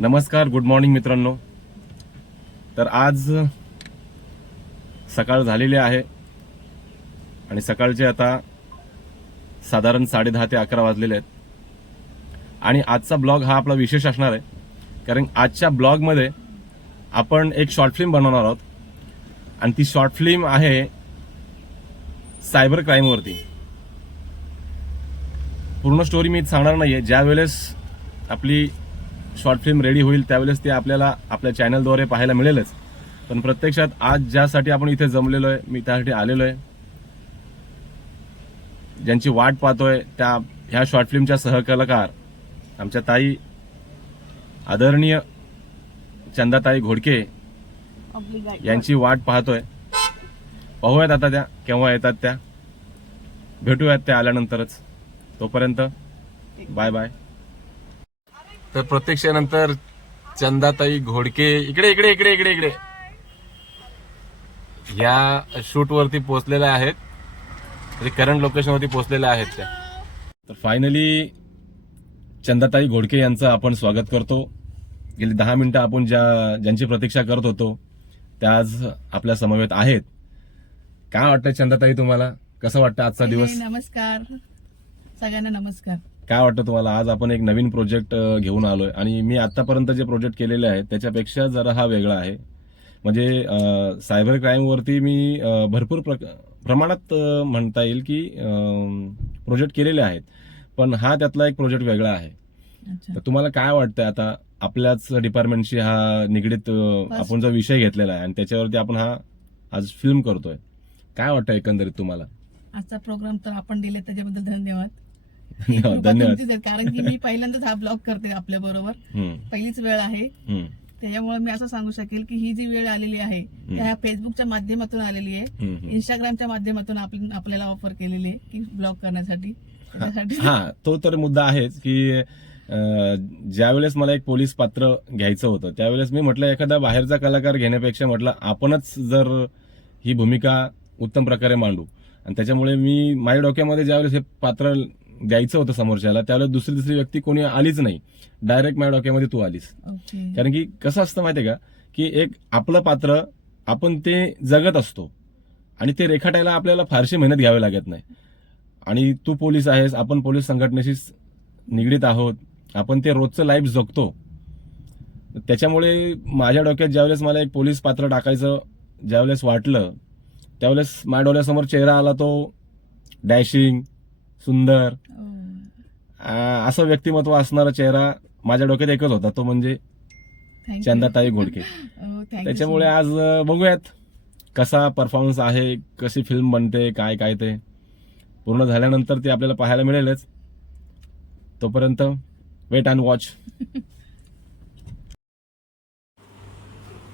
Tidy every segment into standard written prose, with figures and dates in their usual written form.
नमस्कार, good morning मित्रांनो. तर आज सकाळ झालेली आहे आणि सकाळचे आता साधारण 10:30 ते 11 वाजलेले आहेत. आणि आजचा ब्लॉग हा आपला विशेष असणार आहे, कारण आजच्या ब्लॉगमध्ये आपण एक शॉर्ट फिल्म बनवणार आहोत. आणि ती शॉर्ट फिल्म आहे सायबर क्राईमवरती. पूर्ण स्टोरी मी सांगणार नाहीये. ज्या वेळेस आपली शॉर्ट फिल्म रेडी होईल त्यावेळेस ते आपल्याला आपल्या चॅनलद्वारे पाहायला मिळेलच. पण प्रत्यक्षात आज ज्यासाठी आपण इथे जमलेलो आहे, मी त्यासाठी आलेलो आहे, ज्यांची वाट पाहतोय त्या ह्या शॉर्ट फिल्मच्या सहकलाकार आमच्या ताई आदरणीय चंदाताई घोडके यांची वाट पाहतोय. पाहूयात आता त्या केव्हा येतात, त्या भेटूयात त्या आल्यानंतरच. तोपर्यंत बाय बाय. तर प्रत्यक्षानंतर चंदाताई घोडके इकडे इकडे इकडे इकडे इकडे या शूट वरती पोहोचलेल्या आहेत, म्हणजे करंट लोकेशन वरती पोहोचलेल्या आहेत त्या. तर फायनली चंदाताई घोडके यांचं आपण स्वागत करतो. गेली 10 मिनिटं आपण ज्यांची प्रतीक्षा करत होतो त्या आज आपल्या समवेत आहेत. काय वाटतंय चंदाताई तुम्हाला? कसं वाटतं आजचा दिवस? नमस्कार सगळ्यांना. नमस्कार. काय वाटतं तुम्हाला? आज आपण एक नवीन प्रोजेक्ट घेऊन आलोय आणि मी आतापर्यंत जे प्रोजेक्ट केलेले आहेत त्याच्यापेक्षा जरा हा वेगळा आहे. म्हणजे सायबर क्राईम वरती मी भरपूर प्रमाणात म्हणता येईल की प्रोजेक्ट केलेले आहेत, पण हा त्यातला एक प्रोजेक्ट वेगळा आहे. तर तुम्हाला काय वाटतंय? आता आपल्याच डिपार्टमेंटशी हा निगडीत आपण जो विषय घेतलेला आहे आणि त्याच्यावरती आपण हा आज फिल्म करतोय. काय वाटतं एकंदरीत तुम्हाला? आजचा प्रोग्राम तर आपण दिले त्याच्याबद्दल धन्यवाद. धन्यवाद. कारण की मी पहिल्यांदाच हा ब्लॉग करते आपल्या बरोबर, पहिलीच वेळ आहे. त्याच्यामुळे मी असं सांगू शकेल की ही जी वेळ आलेली आहे त्या फेसबुकच्या माध्यमातून आलेली आहे, इंस्टाग्रामच्या माध्यमातून आपल्याला ऑफर केलेली आहे की ब्लॉग करण्यासाठी. हा, तो तर मुद्दा आहेच की ज्यावेळेस मला एक पोलीस पात्र घ्यायचं होतं त्यावेळेस मी म्हटलं एखादा बाहेरचा कलाकार घेण्यापेक्षा म्हटलं आपणच जर ही भूमिका उत्तम प्रकारे मांडू. आणि त्याच्यामुळे मी माझ्या डोक्यामध्ये ज्यावेळेस हे पात्र द्यायचं होतं समोरच्याला त्यावेळेस दुसरी व्यक्ती कोणी आलीच नाही. डायरेक्ट माझ्या डोक्यामध्ये तू आलीस. कारण की कसं असतं माहितीये का की एक आपलं पात्र आपण ते जगत असतो आणि ते रेखाटायला आपल्याला फारशी मेहनत घ्यावी लागत नाही. आणि तू पोलीस आहेस, आपण पोलीस संघटनेशी निगडीत आहोत, आपण ते रोजचं लाईफ जगतो. त्याच्यामुळे माझ्या डोक्यात ज्यावेळेस मला एक पोलीस पात्र टाकायचं ज्यावेळेस वाटलं त्यावेळेस माझ्या डोळ्यासमोर चेहरा आला तो डॅशिंग सुंदर असं व्यक्तिमत्व असणारा चेहरा माझ्या डोक्यात एकच होता, तो म्हणजे चंदाताई घोडके. त्याच्यामुळे आज बघूयात कसा परफॉर्मन्स आहे, कशी फिल्म बनते, काय काय ते पूर्ण झाल्यानंतर ते आपल्याला पाहायला मिळेलच. तोपर्यंत वेट अँड वॉच.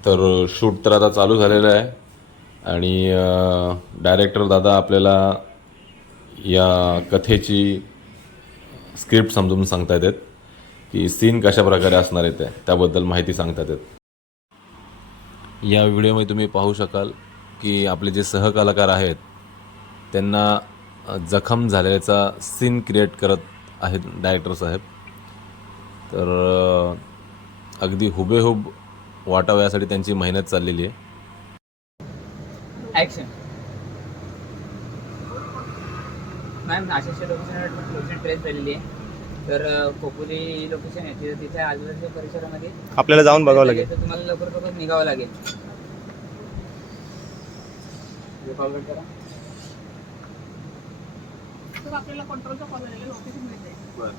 तर शूट तर आता चालू झालेलं आहे आणि डायरेक्टर दादा आपल्याला या कथेची स्क्रिप्ट समजून सांगता येतात की सीन कशा प्रकारे असणार आहे त्याबद्दल माहिती सांगता येतात. या व्हिडिओमध्ये तुम्ही पाहू शकाल की आपले जे सहकलाकार आहेत त्यांना जखम झाल्याचा सीन क्रिएट करत आहेत डायरेक्टर साहेब. तर अगदी हुबेहूब वाटावं यासाठी त्यांची मेहनत चाललेली आहे. ॲक्शन. मॅम आशिषच्या लोकेशन ट्रेस झालेली आहे. तर खोपोली लोकेशन आहे तिथे आजूबाजूच्या परिसरामध्ये आपल्याला जाऊन बघावं लागेल. तर तुम्हाला लवकर निघावं लागेल. कॉल करा. आपल्याला कंट्रोलचा कॉल आलेला लोकेशन मिळते. बरं,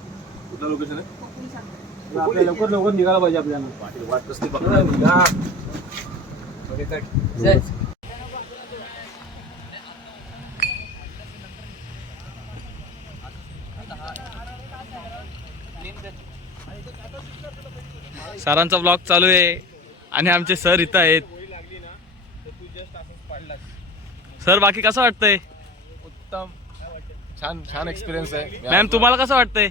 कुठलं लोकेशन आहे? खोपोली सांगते. आपल्याला लवकर निघायला पाहिजे. आपल्याला वाट कसली बघा. सरांचा ब्लॉग चालू आहे आणि आमचे सर इथं आहेत. सर बाकी कसं वाटतंय? उत्तम, छान छान एक्सपिरियन्स आहे. मॅम तुम्हाला कसं वाटतंय?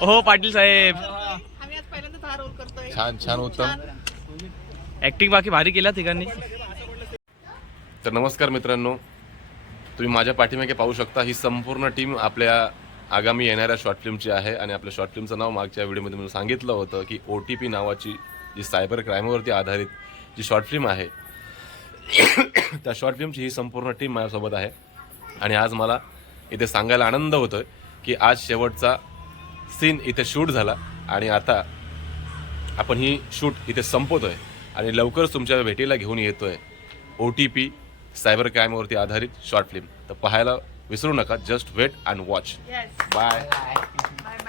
हो पाटील साहेब, आम्ही आज पहिल्यांदाच हा रोल करतोय. छान छान उत्तम ऍक्टिंग बाकी भारी केल्या ठिकाणी. तर नमस्कार मित्रांनो, तुम्ही माझ्या पाठीमागे पाहू शकता ही संपूर्ण टीम आपल्या आगामी येणाऱ्या शॉर्ट फिल्मची आहे आणि आपल्या शॉर्ट फिल्मचं नाव मागच्या व्हिडिओमध्ये मी सांगितलं होतं की OTP नावाची जी सायबर क्राईमवरती आधारित जी शॉर्ट फिल्म आहे त्या शॉर्ट फिल्मची ही संपूर्ण टीम माझ्यासोबत आहे आणि आज मला इथे सांगायला आनंद होतोय की आज शेवटचा सीन इथे शूट झाला आणि आता आपण ही शूट इथे संपवतोय आणि लवकरच तुमच्या भेटीला घेऊन येतोय OTP सायबर क्राईमवरती आधारित शॉर्ट फिल्म. तर पाहायला विसरू नका. Just wait and watch. Bye. Bye.